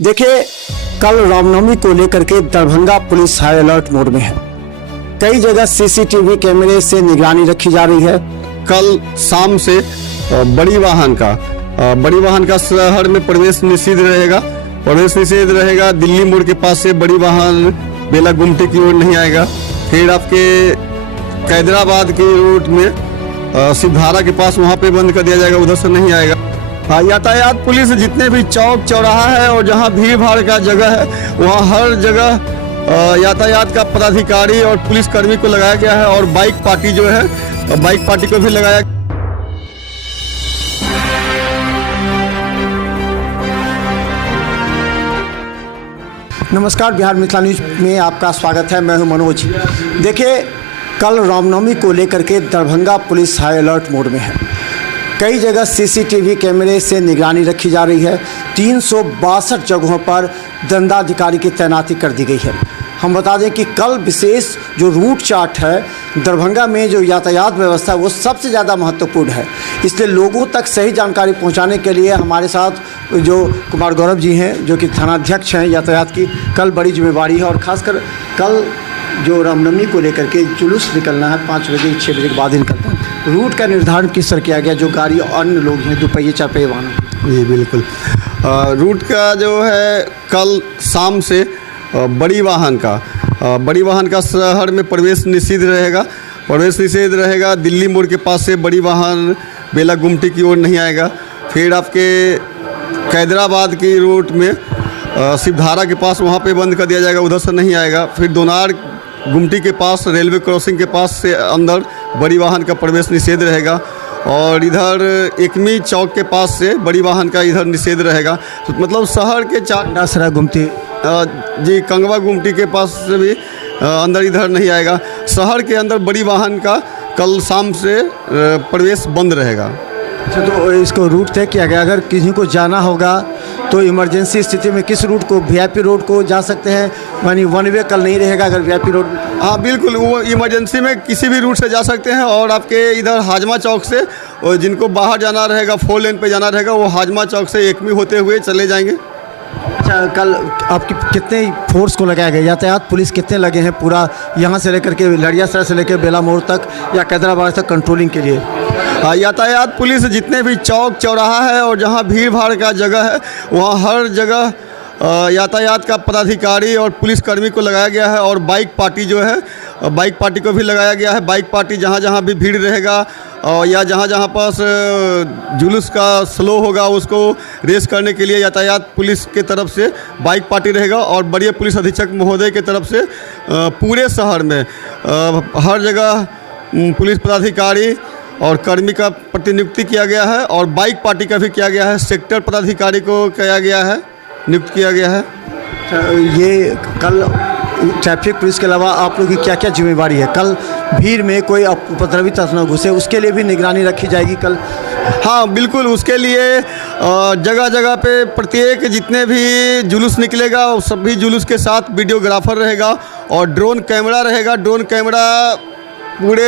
देखिए, कल रामनवमी को लेकर के Darbhanga police high alert mode में है। कई जगह सीसीटीवी कैमरे से निगरानी रखी जा रही है। कल शाम से बड़ी वाहन का शहर में प्रवेश निषेध रहेगा। दिल्ली मोड़ के पास से बड़ी वाहन बेला गुमटी की ओर नहीं आएगा। फिर आपके कैदराबाद के रूट में सिद्धारा के पास वहां पे बंद कर दिया जाएगा, उधर से नहीं आएगा। यातायात पुलिस जितने भी चौक चौराहा है और जहां भीड़ भाड़ का जगह है वहां हर जगह यातायात का पदाधिकारी और पुलिस कर्मी को लगाया गया है और बाइक पार्टी को भी लगाया। नमस्कार, बिहार मिथिला न्यूज में आपका स्वागत है। मैं हूं मनोज। देखिए, कल रामनवमी को लेकर के Darbhanga police high alert mode में है। कई जगह सीसीटीवी कैमरे से निगरानी रखी जा रही है। 362 जगहों पर दंडाधिकारी की तैनाती कर दी गई है। हम बता दें कि कल विशेष जो रूट चार्ट है दरभंगा में, जो यातायात व्यवस्था है वो सबसे ज़्यादा महत्वपूर्ण है। इसलिए लोगों तक सही जानकारी पहुंचाने के लिए हमारे साथ जो कुमार गौरव जी हैं, जो कि थानाध्यक्ष हैं यातायात की, कल बड़ी जिम्मेवारी है। और ख़ासकर कल जो रामनवमी को लेकर के जुलूस निकलना है, 5 बजे 6 बजे के बाद ही निकलता है। रूट का निर्धारण किस तरह किया गया, जो गाड़ी अन्य लोग हैं दुपहिए चारपहिए वाहन? जी बिल्कुल, रूट का जो है कल शाम से बड़ी वाहन का शहर में प्रवेश निषेध रहेगा। दिल्ली मोड़ के पास से बड़ी वाहन बेला गुमटी की ओर नहीं आएगा। फिर आपके कैदराबाद के रूट में सिद्धारा के पास वहाँ पे बंद कर दिया जाएगा, उधर से नहीं आएगा। फिर दोनार गुमटी के पास रेलवे क्रॉसिंग के पास से अंदर बड़ी वाहन का प्रवेश निषेध रहेगा। और इधर एकमी चौक के पास से बड़ी वाहन का इधर निषेध रहेगा। तो मतलब शहर के चार गुमटी जी कंगवा गुमटी के पास से भी अंदर इधर नहीं आएगा। शहर के अंदर बड़ी वाहन का कल शाम से प्रवेश बंद रहेगा। अच्छा, तो इसको रूट तय किया गया। अगर किसी को जाना होगा तो इमरजेंसी स्थिति में किस रूट को, वीआईपी रोड को जा सकते हैं? यानी वन वे कल नहीं रहेगा अगर वीआईपी रोड? हाँ बिल्कुल, वो इमरजेंसी में किसी भी रूट से जा सकते हैं। और आपके इधर हाजमा चौक से, और जिनको बाहर जाना रहेगा 4 लेन पे जाना रहेगा, वो हाजमा चौक से एकमी होते हुए चले जाएंगे। अच्छा, कल आपकी कितने फोर्स को लगाया गया? यातायात पुलिस कितने लगे हैं पूरा यहाँ से लेकर के लड़ियासराय से लेकर बेला मोड़ तक या कैदराबाद तक कंट्रोलिंग के लिए? यातायात पुलिस जितने भी चौक चौराहा है और जहां भीड़ भाड़ का जगह है वहां हर जगह यातायात का पदाधिकारी और पुलिस कर्मी को लगाया गया है और बाइक पार्टी को भी लगाया गया है। बाइक पार्टी जहां भी भीड़ रहेगा या जहां पास जुलूस का स्लो होगा उसको रेस करने के लिए यातायात पुलिस के तरफ से बाइक पार्टी रहेगा। और बड़े पुलिस अधीक्षक महोदय के तरफ से पूरे शहर में हर जगह पुलिस पदाधिकारी और कर्मी का प्रतिनियुक्ति किया गया है और बाइक पार्टी का भी किया गया है। सेक्टर पदाधिकारी को नियुक्त किया गया है। ये कल ट्रैफिक पुलिस के अलावा आप लोगों की क्या क्या जिम्मेवारी है? कल भीड़ में कोई उपद्रवी तत्व न घुसे, उसके लिए भी निगरानी रखी जाएगी कल? हाँ बिल्कुल, उसके लिए जगह जगह पे प्रत्येक जितने भी जुलूस निकलेगा सभी जुलूस के साथ वीडियोग्राफर रहेगा और ड्रोन कैमरा रहेगा। ड्रोन कैमरा पूरे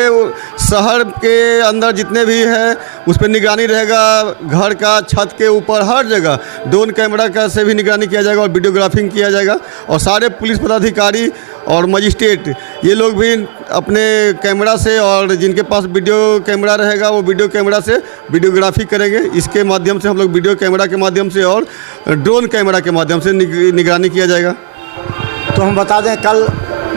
शहर के अंदर जितने भी है उस पर निगरानी रहेगा। घर का छत के ऊपर हर जगह ड्रोन कैमरा का से भी निगरानी किया जाएगा और वीडियोग्राफिंग किया जाएगा। और सारे पुलिस पदाधिकारी और मजिस्ट्रेट ये लोग भी अपने कैमरा से, और जिनके पास वीडियो कैमरा रहेगा वो वीडियो कैमरा से वीडियोग्राफी करेंगे। इसके माध्यम से हम लोग वीडियो कैमरा के माध्यम से और ड्रोन कैमरा के माध्यम से निगरानी किया जाएगा। तो हम बता दें, कल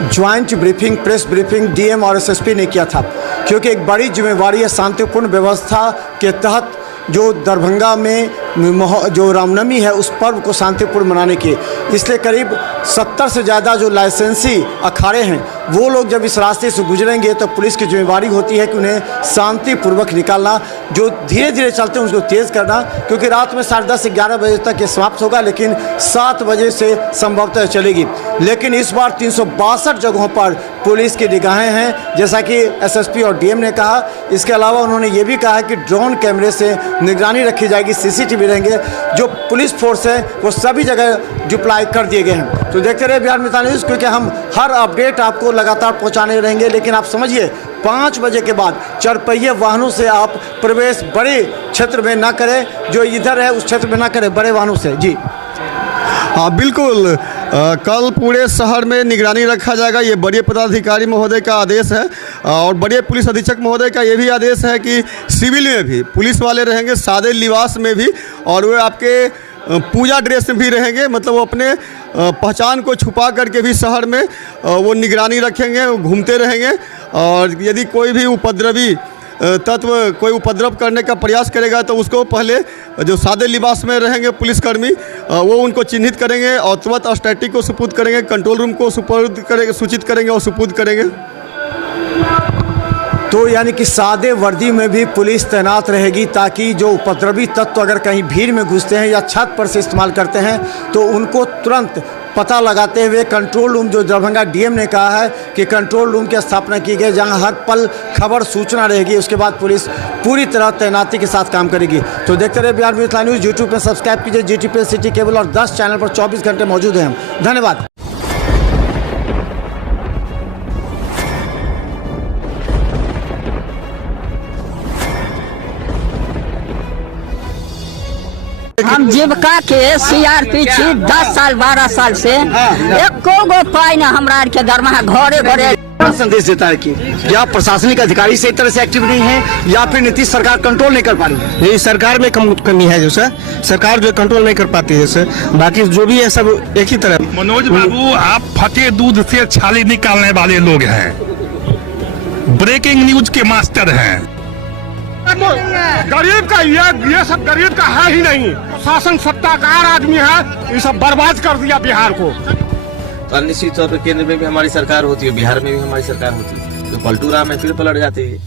joint briefing, press briefing DM और एसएसपी ने किया था, क्योंकि एक बड़ी जिम्मेवारी है शांतिपूर्ण व्यवस्था के तहत जो दरभंगा में जो रामनवमी है उस पर्व को शांतिपूर्ण मनाने की। इसलिए करीब 70 से ज़्यादा जो लाइसेंसी अखाड़े हैं वो लोग जब इस रास्ते से गुजरेंगे तो पुलिस की जिम्मेवारी होती है कि उन्हें शांतिपूर्वक निकालना, जो धीरे धीरे चलते हैं उसको तेज़ करना, क्योंकि रात में 10:30 से 11 बजे तक ये समाप्त होगा, लेकिन 7 बजे से संभवतः चलेगी। लेकिन इस बार 362 जगहों पर पुलिस की निगाहें हैं, जैसा कि एसएसपी और डीएम ने कहा। इसके अलावा उन्होंने ये भी कहा कि ड्रोन कैमरे से निगरानी रखी जाएगी, सीसीटीवी रहेंगे। जो पुलिस फोर्स है वो सभी जगह डिप्लॉय कर दिए गए हैं। तो देखते रहे बिहार मिथिला न्यूज़, क्योंकि हम हर अपडेट आपको लगातार पहुंचाने रहेंगे। लेकिन आप समझिए, 5 बजे के बाद चारपहिए वाहनों से आप प्रवेश बड़े क्षेत्र में ना करें, जो इधर है उस क्षेत्र में ना करें, बड़े वाहनों से। जी हाँ बिल्कुल, कल पूरे शहर में निगरानी रखा जाएगा, ये बड़े पदाधिकारी महोदय का आदेश है। और बड़े पुलिस अधीक्षक महोदय का ये भी आदेश है कि सिविल में भी पुलिस वाले रहेंगे, सादे लिबास में भी, और वे आपके पूजा ड्रेस में भी रहेंगे। मतलब वो अपने पहचान को छुपा करके भी शहर में वो निगरानी रखेंगे, वो घूमते रहेंगे। और यदि कोई भी उपद्रवी तत्व कोई उपद्रव करने का प्रयास करेगा तो उसको पहले जो सादे लिबास में रहेंगे पुलिसकर्मी वो उनको चिन्हित करेंगे और तुरंत स्टैटिक को सुपुर्द करेंगे, कंट्रोल रूम को सुपुर्द करेंगे, सूचित करेंगे और सुपुर्द करेंगे। तो यानी कि सादे वर्दी में भी पुलिस तैनात रहेगी ताकि जो उपद्रवी तत्व अगर कहीं भीड़ में घुसते हैं या छत पर से इस्तेमाल करते हैं तो उनको तुरंत पता लगाते हुए कंट्रोल रूम, जो दरभंगा डीएम ने कहा है कि कंट्रोल रूम की स्थापना की गई जहां हर पल खबर सूचना रहेगी, उसके बाद पुलिस पूरी तरह तैनाती के साथ काम करेगी। तो देखते रहे बिहार मिथिला न्यूज़। यूट्यूब पर सब्सक्राइब कीजिए, GTPL सिटी केबल और 10 चैनल पर 24 घंटे मौजूद हैं हम। धन्यवाद। हम जीविका के CRP छी 10 साल 12 साल से एको गो पाई न हमरा आर के दरमाहा घरे घरे। संदेश देता है कि क्या प्रशासनिक अधिकारी से एक तरह से एक्टिव नहीं है या फिर नीतीश सरकार कंट्रोल नहीं कर पा रही है? नहीं, सरकार में कमी है जो सर, सरकार जो कंट्रोल नहीं कर पाती है सर। बाकी जो भी है सब एक ही तरह। मनोज बाबू, आप फटे दूध से छाली निकालने वाले लोग हैं, ब्रेकिंग न्यूज के मास्टर हैं। गरीब का ये सब गरीब का है ही नहीं। शासन सत्ताकार आदमी है, ये सब बर्बाद कर दिया बिहार को। तो निश्चित तौर पर केंद्र में भी हमारी सरकार होती है, बिहार में भी हमारी सरकार होती है, तो पलटू राम में फिर पलट जाती है।